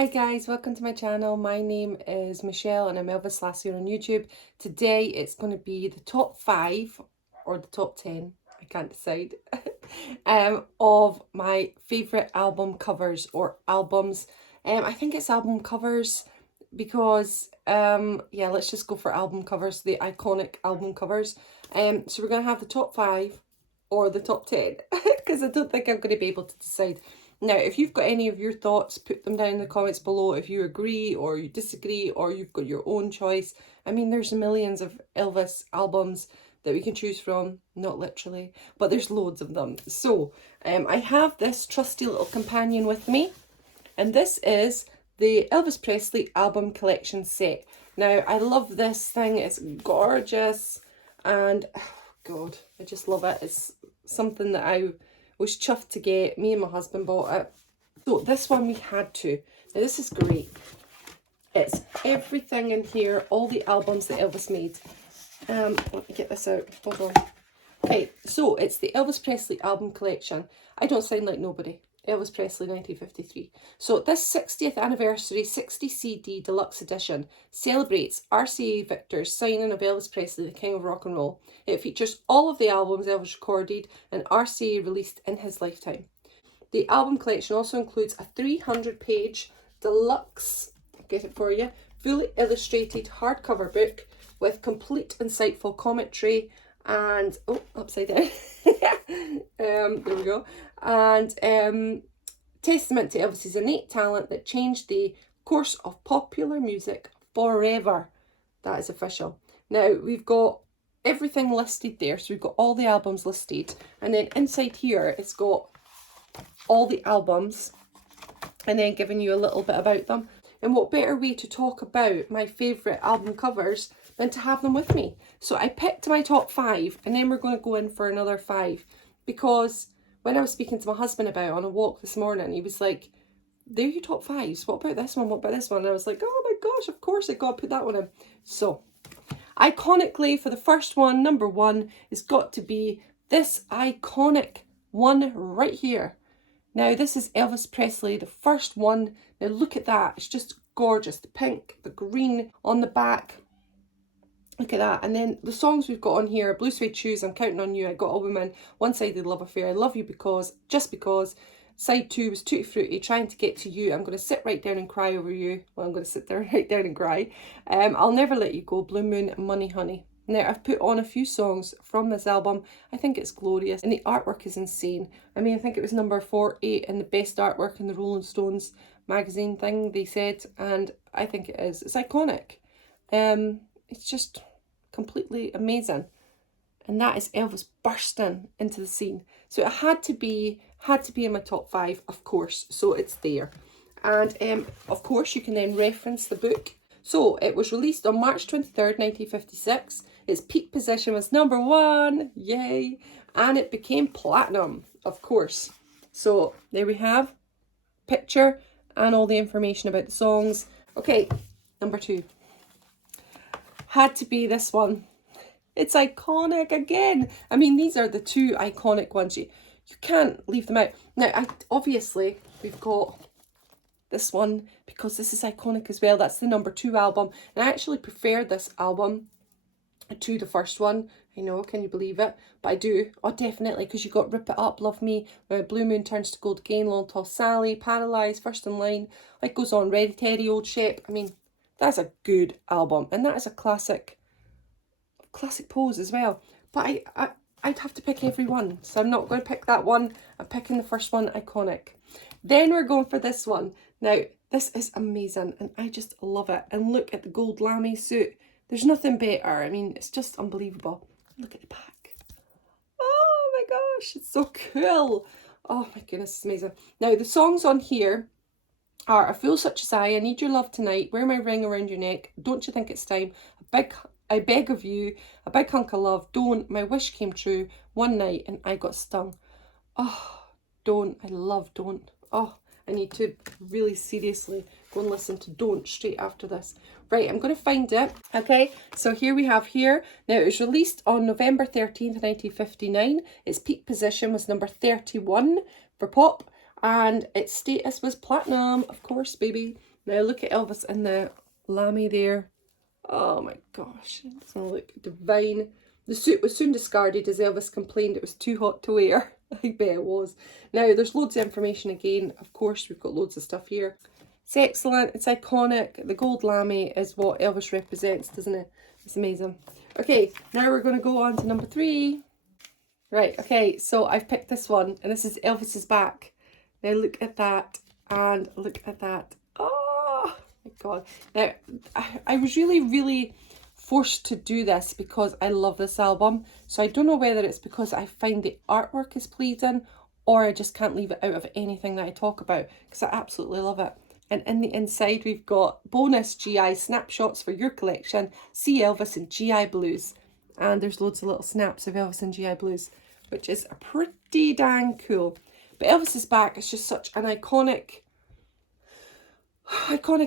Hi guys, welcome to my channel. My name is Michelle and I'm Elvislass here on YouTube. Today it's going to be the top 5 or the top 10, I can't decide, of my favourite album covers or albums. I think it's album covers because, yeah, let's just go for album covers, the iconic album covers. So we're going to have the top 5 or the top 10 because I don't think I'm going to be able to decide. Now, if you've got any of your thoughts, put them down in the comments below if you agree or you disagree or you've got your own choice. I mean, there's millions of Elvis albums that we can choose from, not literally, but there's loads of them. So, I have this trusty little companion with me, and this is the Elvis Presley album collection set. Now, I love this thing, it's gorgeous, and oh God, I just love it. It's something that I was chuffed to get. Me and my husband bought it. So this one we had to. Now this is great. It's everything in here, all the albums that Elvis made. Let me get this out. Hold on. Okay, so it's the Elvis Presley album collection. I don't sound like nobody. Elvis Presley 1953. So this 60th anniversary 60 CD deluxe edition celebrates RCA Victor's signing of Elvis Presley, the King of Rock and Roll. It features all of the albums Elvis recorded and RCA released in his lifetime. The album collection also includes a 300-page deluxe, I'll get it for you, fully illustrated hardcover book with complete insightful commentary and, oh, upside down, there we go, and testament to Elvis's innate talent that changed the course of popular music forever. That is official. Now, we've got everything listed there, so we've got all the albums listed, and then inside here, it's got all the albums, and then giving you a little bit about them. And what better way to talk about my favourite album covers than to have them with me. So I picked my top 5 and then we're going to go in for another 5, because when I was speaking to my husband about it on a walk this morning, he was like, they're your top 5s. What about this one? What about this one? And I was like, oh my gosh, of course I got to put that one in. So iconically for the first one, number 1 has got to be this iconic one right here. Now, this is Elvis Presley, the first one. Now, look at that. It's just gorgeous. The pink, the green on the back. Look at that. And then the songs we've got on here, Blue Suede Shoes, I'm Counting on You, I Got a Woman, One-Sided Love Affair, I Love You Because, Just Because. Side 2 was Tutti Frutti, Trying to Get to You, I'm going to sit right down and cry over you. Well, I'm going to sit there right down and cry. I'll Never Let You Go, Blue Moon, and Money Honey. Now, I've put on a few songs from this album. I think it's glorious, and the artwork is insane. I mean, I think it was number 48 in the best artwork in the Rolling Stones magazine thing, they said, and I think it is. It's iconic. It's just completely amazing. And that is Elvis bursting into the scene. So it had to be in my top 5, of course, so it's there. And of course, you can then reference the book. So it was released on March 23rd, 1956. Its peak position was number 1, yay, and it became platinum, of course. So there we have, picture and all the information about the songs. Okay, number 2. Had to be this one. It's iconic again. I mean, these are the 2 iconic ones. You can't leave them out. Now, obviously, we've got this one because this is iconic as well. That's the number 2 album. And I actually prefer this album to the first one. I know, can you believe it? But I do. Oh, definitely, because you got Rip It Up, Love Me, Blue Moon Turns to Gold Again, Long Tall Sally, Paralysed, First in Line. Like goes on, Hereditary, Old Shape. I mean, that's a good album. And that is a classic pose as well. But I'd have to pick every one. So I'm not going to pick that one. I'm picking the first one, iconic. Then we're going for this one. Now, this is amazing and I just love it. And look at the gold lame suit. There's nothing better. I mean, it's just unbelievable. Look at the back. Oh my gosh, it's so cool. Oh my goodness, it's amazing. Now, the songs on here are A Fool Such As I Need Your Love Tonight, Wear My Ring Around Your Neck, Don't You Think It's Time, I Beg of You, A Big Hunk of Love, Don't, My Wish Came True, One Night, and I Got Stung. Oh, Don't, I love Don't. Oh, I need to really seriously go and listen to Don't straight after this. Right, I'm going to find it. Okay, so here we have here. Now, it was released on November 13th, 1959. Its peak position was number 31 for pop. And its status was platinum, of course, baby. Now look at Elvis and the lammy there. Oh my gosh, it's gonna look divine. The suit was soon discarded as Elvis complained it was too hot to wear. I bet it was. Now there's loads of information again. Of course, we've got loads of stuff here. It's excellent, it's iconic. The gold lammy is what Elvis represents, doesn't it? It's amazing. Okay, now we're going to go on to number 3. Right, okay, so I've picked this one, and this is Elvis's back. Now look at that, and look at that. Oh my god. Now, I was really forced to do this because I love this album. So I don't know whether it's because I find the artwork is pleasing, or I just can't leave it out of anything that I talk about, because I absolutely love it. And in the inside, we've got bonus GI snapshots for your collection. See Elvis and GI Blues. And there's loads of little snaps of Elvis and GI Blues, which is pretty dang cool. But Elvis's back is just such an iconic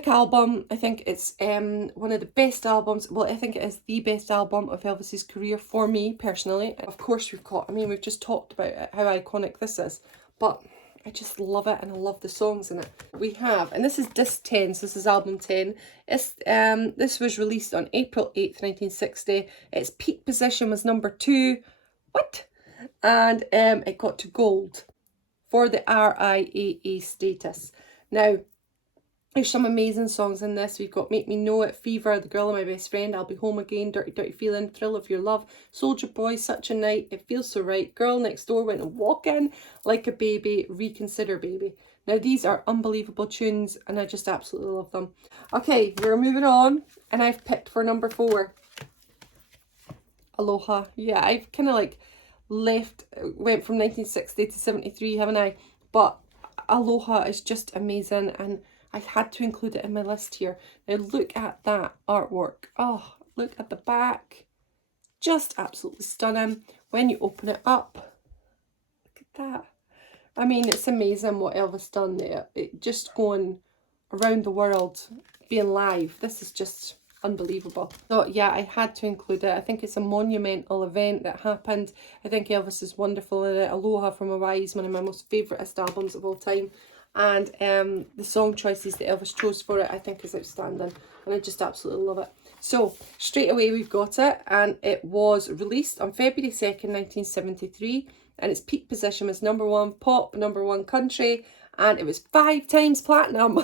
album. I think it's one of the best albums. Well, I think it is the best album of Elvis's career for me personally. Of course, we've just talked about how iconic this is, but I just love it, and I love the songs in it. We have, and this is disc 10, so this is album 10. This was released on April 8th, 1960. Its peak position was number 2. What? And it got to gold for the RIAA status. Now, there's some amazing songs in this. We've got Make Me Know It, Fever, The Girl of My Best Friend, I'll Be Home Again, Dirty Dirty Feeling, Thrill of Your Love, Soldier Boy, Such a Night, It Feels So Right, Girl Next Door, Went and Walk In, Like a Baby, Reconsider Baby. Now these are unbelievable tunes, and I just absolutely love them. Okay, we're moving on, and I've picked for number 4. Aloha. Yeah, I've kind of like went from 1960 to 73, haven't I? But Aloha is just amazing, and I had to include it in my list here. Now look at that artwork. Oh, look at the back. Just absolutely stunning. When you open it up, look at that. I mean, it's amazing what Elvis done there. It just going around the world, being live. This is just unbelievable. So yeah, I had to include it. I think it's a monumental event that happened. I think Elvis is wonderful in it. Aloha from Hawaii is one of my most favourite albums of all time. And the song choices that Elvis chose for it, I think, is outstanding. And I just absolutely love it. So, straight away we've got it. And it was released on February 2nd, 1973. And its peak position was number 1 pop, number 1 country. And it was 5 times platinum.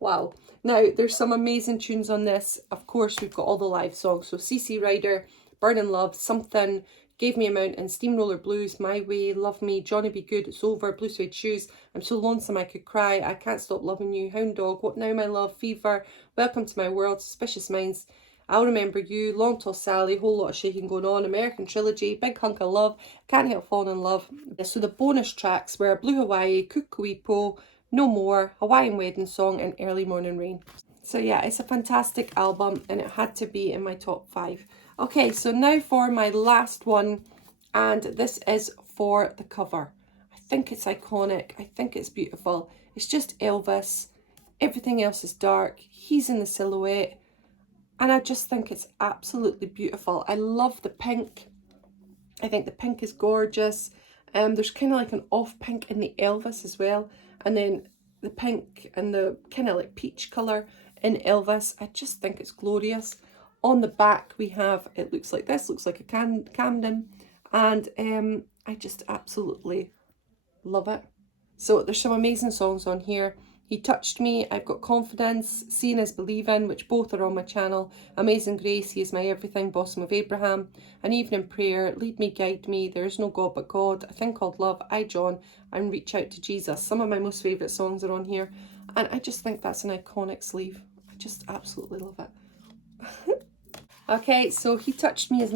Wow. Now, there's some amazing tunes on this. Of course, we've got all the live songs. So, CC Rider, Burning Love, Something, Gave Me a Mountain, Steamroller Blues, My Way, Love Me, Johnny Be Good, It's Over, Blue Suede Shoes, I'm So Lonesome I Could Cry, I Can't Stop Loving You, Hound Dog, What Now My Love, Fever, Welcome to My World, Suspicious Minds, I'll Remember You, Long Tall Sally, Whole Lot of Shaking Going On, American Trilogy, Big Hunk of Love, Can't Help Falling in Love. So the bonus tracks were Blue Hawaii, Kukuipo, No More, Hawaiian Wedding Song, and Early Morning Rain. So yeah, it's a fantastic album, and it had to be in my top 5. Okay, so now for my last one, and this is for the cover. I think it's iconic. I think it's beautiful. It's just Elvis. Everything else is dark. He's in the silhouette, and I just think it's absolutely beautiful. I love the pink. I think the pink is gorgeous. There's kind of like an off pink in the Elvis as well, and then the pink and the kind of like peach colour in Elvis. I just think it's glorious. On the back we have, it looks like this, looks like a Camden, and I just absolutely love it. So there's some amazing songs on here. He Touched Me, I've Got Confidence, Seeing Is Believing, which both are on my channel, Amazing Grace, He Is My Everything, Bosom of Abraham, An Evening Prayer, Lead Me, Guide Me, There Is No God But God, A Thing Called Love, I John, and Reach Out to Jesus. Some of my most favourite songs are on here, and I just think that's an iconic sleeve. I just absolutely love it. Okay, so He Touched Me is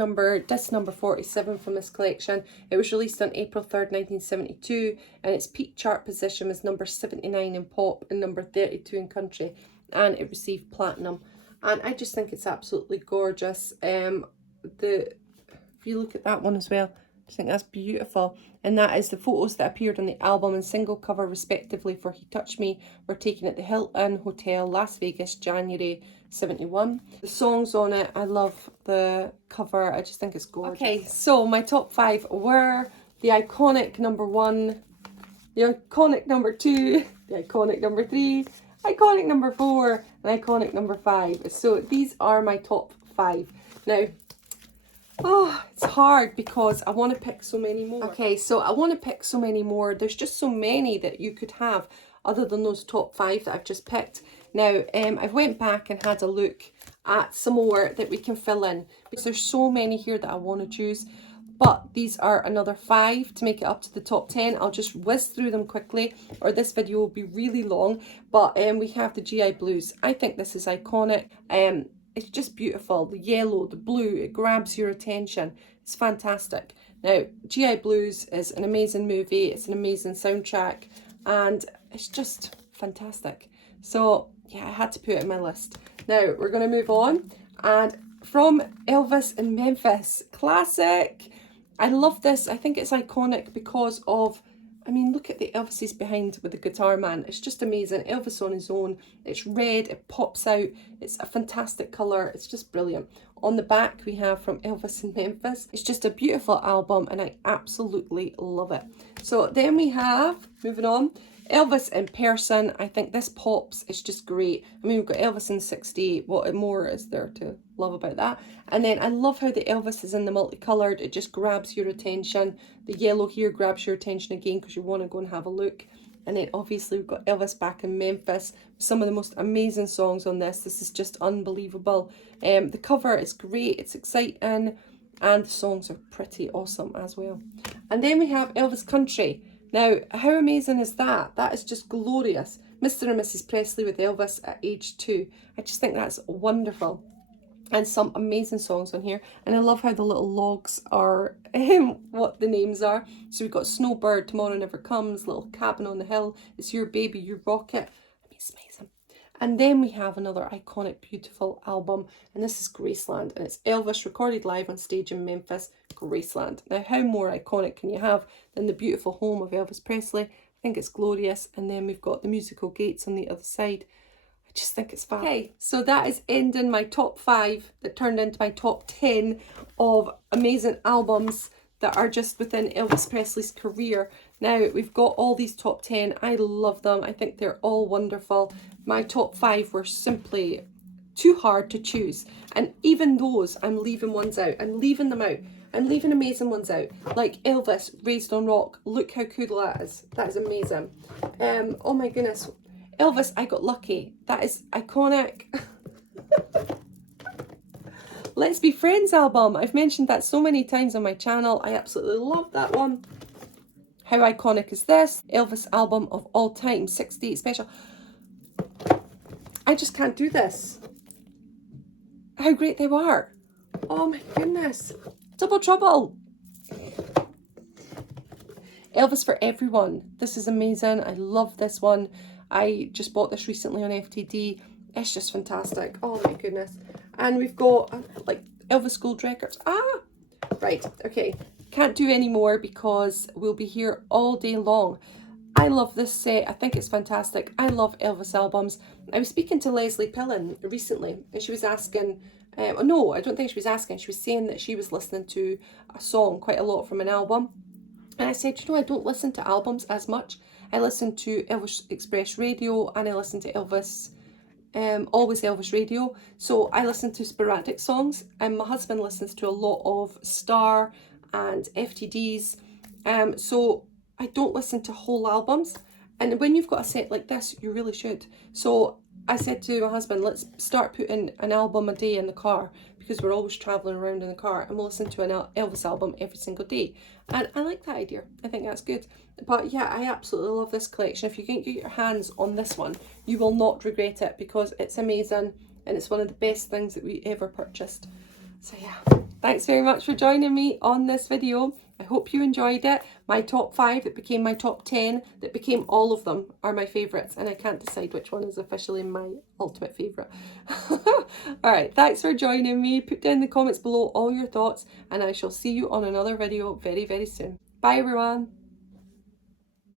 disc number 47 from this collection. It was released on April 3rd, 1972, and its peak chart position was number 79 in pop and number 32 in country, and it received platinum. And I just think it's absolutely gorgeous. If you look at that one as well, I think that's beautiful. And that is the photos that appeared on the album and single cover respectively for He Touched Me were taken at the Hilton Hotel, Las Vegas, January 71. The songs on it, I love the cover. I just think it's gorgeous. Okay, so my top 5 were the iconic number 1, the iconic number 2, the iconic number 3, iconic number 4, and iconic number 5. So these are my top 5. Now, oh, it's hard because I want to pick so many more. Okay, so I want to pick so many more. There's just so many that you could have other than those top 5 that I've just picked. Now, I've went back and had a look at some more that we can fill in because there's so many here that I want to choose. But these are another 5 to make it up to the top 10. I'll just whiz through them quickly, or this video will be really long. But we have the GI Blues. I think this is iconic. It's just beautiful. The yellow, the blue, it grabs your attention. It's fantastic. Now, GI Blues is an amazing movie. It's an amazing soundtrack, and it's just fantastic. So yeah, I had to put it in my list. Now we're going to move on, and from Elvis in Memphis, classic. I love this. I think it's iconic because of, I mean, look at the Elvises behind with the guitar man. It's just amazing. Elvis on his own. It's red. It pops out. It's a fantastic colour. It's just brilliant. On the back we have From Elvis in Memphis. It's just a beautiful album and I absolutely love it. So then we have, moving on, Elvis in person. I think this pops. It's just great. I mean, we've got Elvis in 60. What more is there to love about that? And then I love how the Elvis is in the multicoloured. It just grabs your attention. The yellow here grabs your attention again because you want to go and have a look. And then obviously we've got Elvis back in Memphis. Some of the most amazing songs on this. This is just unbelievable. The cover is great. It's exciting. And the songs are pretty awesome as well. And then we have Elvis Country. Now, how amazing is that? That is just glorious. Mr. and Mrs. Presley with Elvis at age 2. I just think that's wonderful. And some amazing songs on here. And I love how the little logs are what the names are. So we've got Snowbird, Tomorrow Never Comes, Little Cabin on the Hill, It's Your Baby, You Rock It. I mean, it's amazing. And then we have another iconic, beautiful album. And this is Graceland. And it's Elvis recorded live on stage in Memphis, Graceland. Now, how more iconic can you have than the beautiful home of Elvis Presley? I think it's glorious. And then we've got the musical gates on the other side. I just think it's fab. Okay, so that is ending my top 5 that turned into my top 10 of amazing albums that are just within Elvis Presley's career. Now, we've got all these top 10. I love them. I think they're all wonderful. My top 5 were simply too hard to choose. And even those, I'm leaving ones out. I'm leaving them out. I'm leaving amazing ones out. Like Elvis, Raised on Rock. Look how cool that is. That is amazing. Oh my goodness. Elvis, I Got Lucky. That is iconic. Let's Be Friends album. I've mentioned that so many times on my channel. I absolutely love that one. How iconic is this? Elvis album of all time, 68 special. I just can't do this. How great they were. Oh my goodness. Double Trouble. Elvis for Everyone. This is amazing. I love this one. I just bought this recently on FTD. It's just fantastic. Oh my goodness. And we've got like Elvis Gold Records. Ah, right. Okay. Can't do any more because we'll be here all day long. I love this set. I think it's fantastic. I love Elvis albums. I was speaking to Leslie Pillen recently and she was asking, no, I don't think she was asking. She was saying that she was listening to a song quite a lot from an album. And I said, you know, I don't listen to albums as much. I listen to Elvis Express Radio and I listen to Elvis, always Elvis Radio. So I listen to sporadic songs and my husband listens to a lot of Star and FTDs. So I don't listen to whole albums. And when you've got a set like this, you really should. So I said to my husband, let's start putting an album a day in the car because we're always travelling around in the car and we'll listen to an Elvis album every single day. And I like that idea. I think that's good. But yeah, I absolutely love this collection. If you can get your hands on this one, you will not regret it because it's amazing and it's one of the best things that we ever purchased. So yeah, thanks very much for joining me on this video. I hope you enjoyed it. My top 5 that became my top 10, that became all of them, are my favourites. And I can't decide which one is officially my ultimate favourite. Alright, thanks for joining me. Put down in the comments below all your thoughts. And I shall see you on another video very, very soon. Bye everyone.